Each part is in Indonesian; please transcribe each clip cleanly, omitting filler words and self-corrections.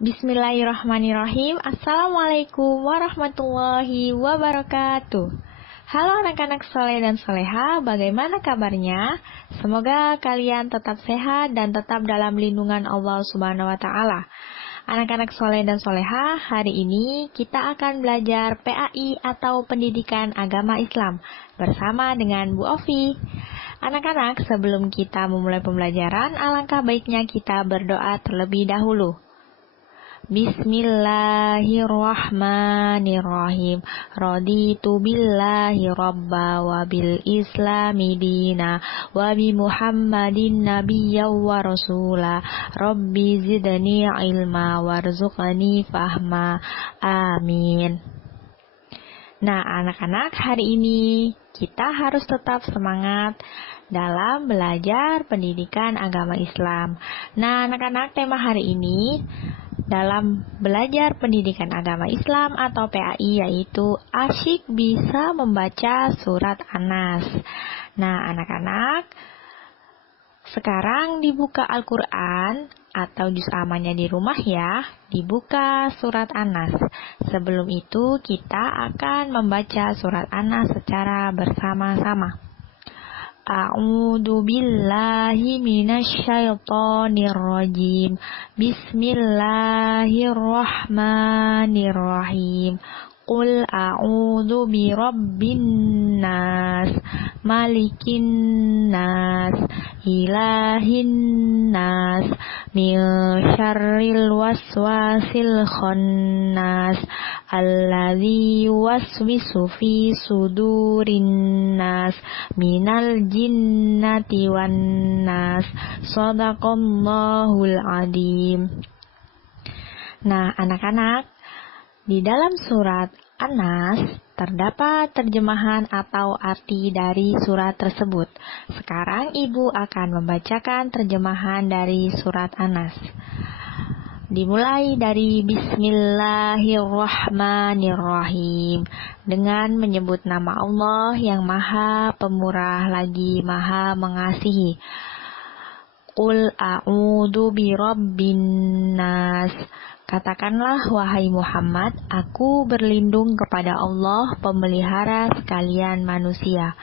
Bismillahirrahmanirrahim. Assalamualaikum warahmatullahi wabarakatuh. Halo anak-anak soleh dan soleha, bagaimana kabarnya? Semoga kalian tetap sehat dan tetap dalam lindungan Allah Subhanahu wa Ta'ala. Anak-anak soleh dan soleha, hari ini kita akan belajar PAI atau Pendidikan Agama Islam bersama dengan Bu Ovi. Anak-anak, sebelum kita memulai pembelajaran, alangkah baiknya kita berdoa terlebih dahulu. Bismillahirrahmanirrahim. Raditu billahi rabba wa bil islami dina wa bi muhammadin nabiyya wa rasula. Rabbi zidni ilma warzuqni fahma. Amin. Nah, anak-anak, hari ini kita harus tetap semangat dalam belajar pendidikan agama Islam. Nah, anak-anak, tema hari ini dalam belajar pendidikan agama Islam atau PAI yaitu asyik bisa membaca surat An-Nas. Nah, anak-anak, sekarang dibuka Al-Quran atau juz amanya di rumah ya, dibuka surat An-Nas. Sebelum itu kita akan membaca surat An-Nas secara bersama-sama. A'udzu billahi minasyaitonir rajim. Bismillahirrahmanirrahim. Qul a'udzu birabbin nas, malikin nas, ilahin nas, min syarril waswasil khannas, alladzi yuwaswisu fi sudurin nas, minal jinnati wan nas. Shadaqallahul adzim. Nah, anak-anak, di dalam surat An-Nas terdapat terjemahan atau arti dari surat tersebut. Sekarang Ibu akan membacakan terjemahan dari surat An-Nas. Dimulai dari Bismillahirrahmanirrahim, dengan menyebut nama Allah yang Maha Pemurah lagi Maha Mengasihi. Qul a'udzu birabbin nas. Katakanlah, wahai Muhammad, aku berlindung kepada Allah, pemelihara sekalian manusia.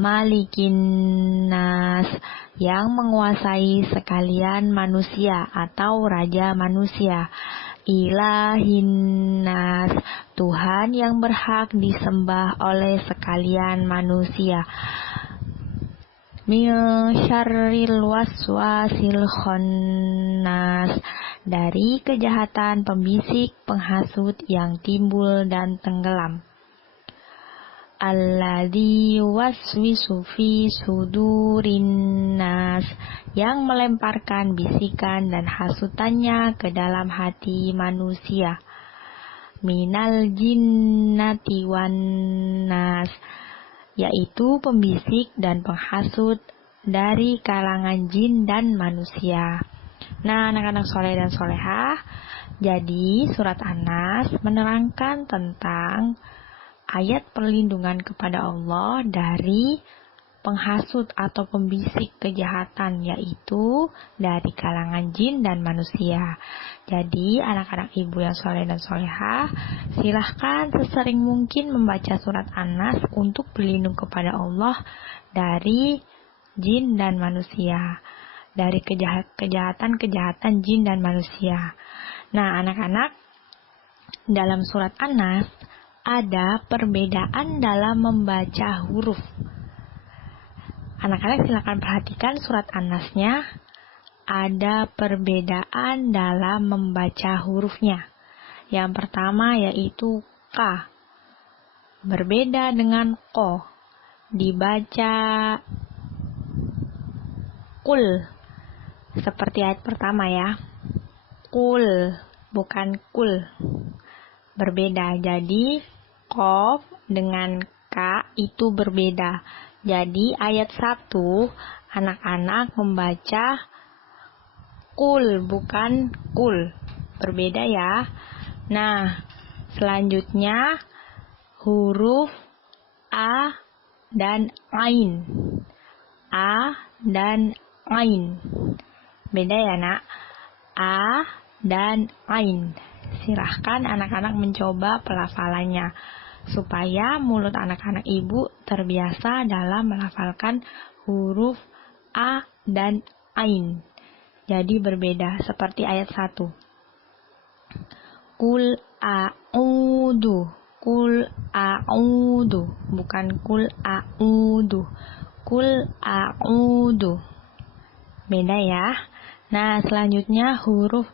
Malikin nas, yang menguasai sekalian manusia atau raja manusia. Ilahin nas, Tuhan yang berhak disembah oleh sekalian manusia. Min syarril waswasil khannas, dari kejahatan pembisik penghasut yang timbul dan tenggelam. Alladzi yuwaswisu fi sudurin nas, yang melemparkan bisikan dan hasutannya ke dalam hati manusia. Minal jinnati wan nas, yaitu pembisik dan penghasut dari kalangan jin dan manusia. Nah, anak-anak soleh dan soleha, jadi surat An-Nas menerangkan tentang ayat perlindungan kepada Allah dari penghasut atau pembisik kejahatan, yaitu dari kalangan jin dan manusia. Jadi anak-anak ibu yang soleh dan soleha, silahkan sesering mungkin membaca surat An-Nas untuk berlindung kepada Allah dari jin dan manusia, dari kejahatan-kejahatan jin dan manusia. Nah, anak-anak, dalam surat An-Nas ada perbedaan dalam membaca huruf. Anak-anak silakan perhatikan surat An-Nasnya, ada perbedaan dalam membaca hurufnya. Yang pertama yaitu K, berbeda dengan Ko, dibaca Kul, seperti ayat pertama ya. Kul, bukan kul. Berbeda, jadi Qaf dengan K itu berbeda. Jadi ayat 1 anak-anak membaca kul, bukan kul. Berbeda ya. Nah, selanjutnya huruf A dan Ain. A dan Ain. Beda ya nak. A dan ain. Silahkan anak-anak mencoba pelafalannya, supaya mulut anak-anak ibu terbiasa dalam melafalkan huruf A dan ain. Jadi berbeda seperti ayat 1. Kul a'udu, kul a'udu, bukan kul a'udu, kul a'udu. Beda ya. Nah, selanjutnya huruf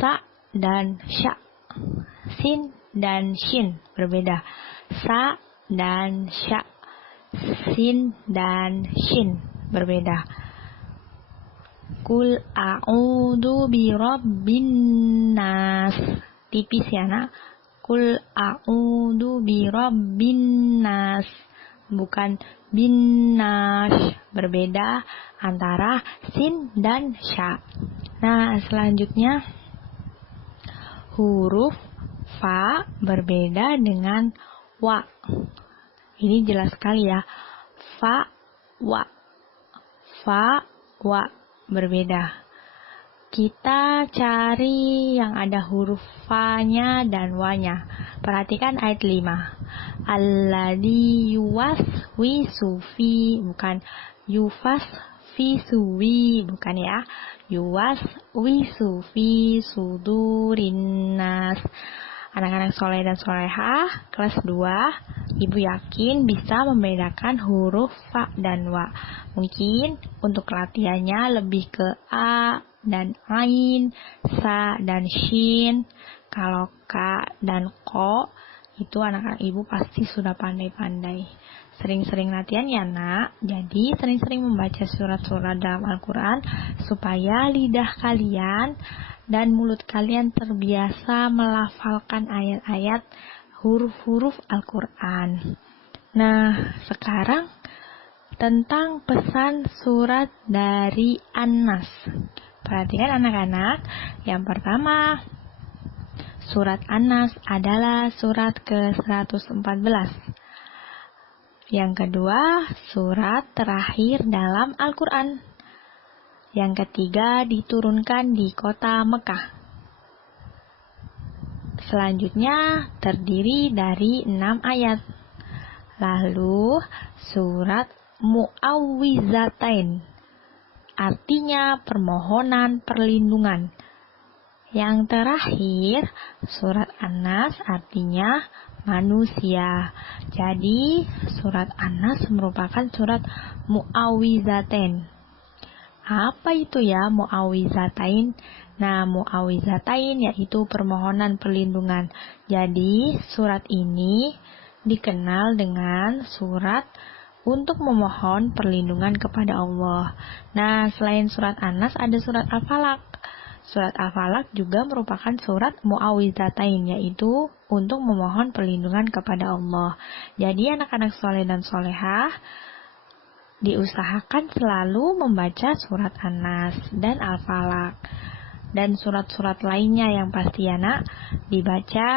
sa dan sya, sin dan shin berbeda. Sa dan sya, sin dan shin berbeda. Kul a'udzu birabbin nas. Tipis ya, Nak. Kul a'udzu birabbin nas, bukan binnas. Berbeda antara sin dan sya. Nah, selanjutnya huruf fa berbeda dengan wa. Ini jelas sekali ya. Fa, wa. Fa, wa berbeda. Kita cari yang ada huruf fa-nya dan wa-nya. Perhatikan ayat 5. Alladzi yuwaswisu fi, bukan yufas fi suwi, bukan ya. Yuwaswisu fi sudurin nas. Anak-anak soleh dan solehah kelas 2, ibu yakin bisa membedakan huruf fa dan wa. Mungkin untuk latihannya lebih ke a dan ain, sa dan shin. Kalau ka dan ko, itu anak-anak ibu pasti sudah pandai-pandai. Sering-sering latihan ya, Nak. Jadi sering-sering membaca surat-surat dalam Al-Quran supaya lidah kalian dan mulut kalian terbiasa melafalkan ayat-ayat huruf-huruf Al-Quran. Nah, sekarang tentang pesan surat dari An-Nas. Perhatikan anak-anak. Yang pertama, surat An-Nas adalah surat ke-114. Yang kedua, surat terakhir dalam Al-Quran. Yang ketiga, diturunkan di kota Mekah. Selanjutnya, terdiri dari 6 ayat. Lalu, surat Mu'awwizatain, artinya permohonan perlindungan. Yang terakhir, surat An-Nas artinya manusia. Jadi, surat An-Nas merupakan surat Mu'awwizatain. Apa itu ya mu'awwizatain? Nah, mu'awwizatain yaitu permohonan perlindungan. Jadi, surat ini dikenal dengan surat untuk memohon perlindungan kepada Allah. Nah, selain surat An-Nas ada surat Al-Falaq. Surat Al-Falaq juga merupakan surat mu'awwizatain, yaitu untuk memohon perlindungan kepada Allah. Jadi, anak-anak soleh dan solehah diusahakan selalu membaca surat An-Nas dan Al-Falaq dan surat-surat lainnya yang pasti ya, Nak, dibaca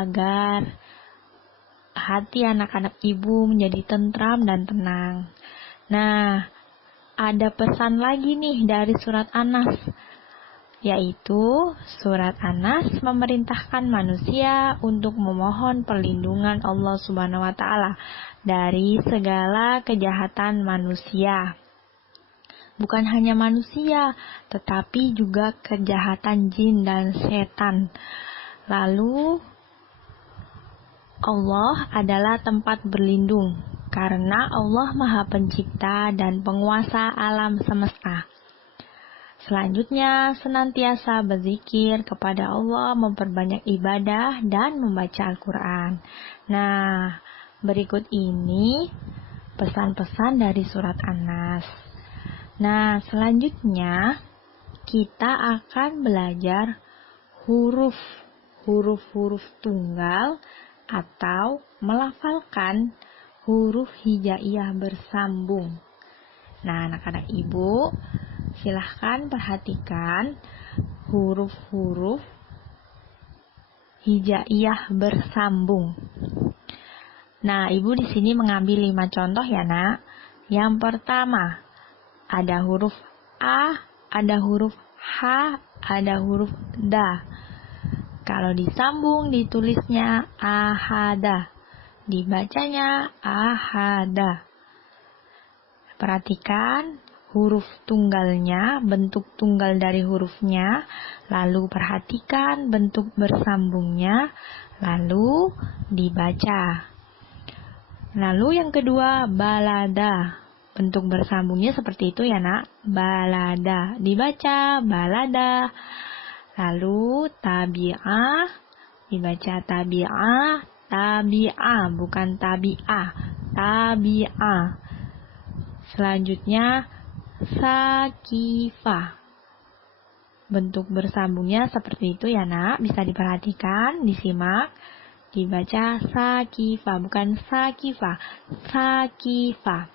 agar hati anak-anak ibu menjadi tentram dan tenang. Nah, ada pesan lagi nih dari surat An-Nas, yaitu surat An-Nas memerintahkan manusia untuk memohon perlindungan Allah Subhanahu wa Ta'ala dari segala kejahatan manusia. Bukan hanya manusia, tetapi juga kejahatan jin dan setan. Lalu, Allah adalah tempat berlindung, karena Allah Maha Pencipta dan Penguasa alam semesta. Selanjutnya, senantiasa berzikir kepada Allah, memperbanyak ibadah, dan membaca Al-Quran. Nah, berikut ini pesan-pesan dari surat An-Nas. Nah, selanjutnya kita akan belajar huruf tunggal atau melafalkan huruf hijaiyah bersambung. Nah, anak-anak ibu, silahkan perhatikan huruf-huruf hijaiyah bersambung. Nah, ibu di sini mengambil 5 contoh ya, Nak. Yang pertama, ada huruf A, ada huruf H, ada huruf da. Kalau disambung ditulisnya ahada, dibacanya ahada. Perhatikan huruf tunggalnya, bentuk tunggal dari hurufnya, lalu perhatikan bentuk bersambungnya, lalu dibaca. Lalu yang kedua, balada. Bentuk bersambungnya seperti itu ya nak, balada. Dibaca balada. Lalu tabi'ah, dibaca tabi'ah, tabi'ah, bukan tabi'ah, tabi'ah. Selanjutnya, sakifah. Bentuk bersambungnya seperti itu ya nak, bisa diperhatikan, disimak. Dibaca sakifah, bukan sakifah, sakifah.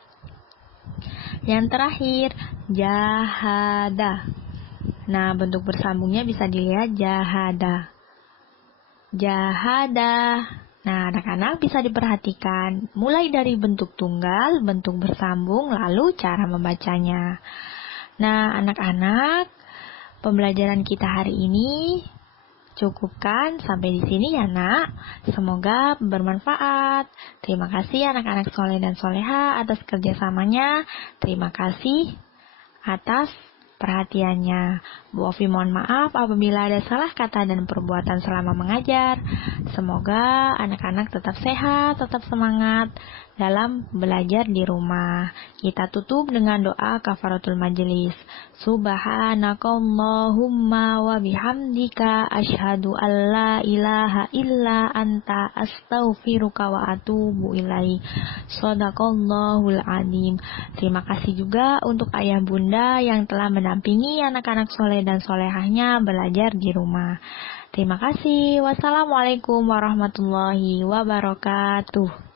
Yang terakhir, jahada. Nah, bentuk bersambungnya bisa dilihat jahada. Jahada. Nah, anak-anak bisa diperhatikan mulai dari bentuk tunggal, bentuk bersambung, lalu cara membacanya. Nah, anak-anak, pembelajaran kita hari ini cukupkan sampai di sini ya nak. Semoga bermanfaat. Terima kasih anak-anak soleh dan soleha atas kerjasamanya. Terima kasih atas perhatiannya. Bu Ovi mohon maaf apabila ada salah kata dan perbuatan selama mengajar. Semoga anak-anak tetap sehat, tetap semangat dalam belajar di rumah. Kita tutup dengan doa kafaratul majelis. Subhanakallahumma wa bihamdika asyhadu an la ilaha illa anta astaghfiruka wa atubu ilaik. Shadaqallahul azim. Terima kasih juga untuk ayah bunda yang telah mendampingi anak-anak soleh dan solehahnya belajar di rumah. Terima kasih. Wassalamualaikum warahmatullahi wabarakatuh.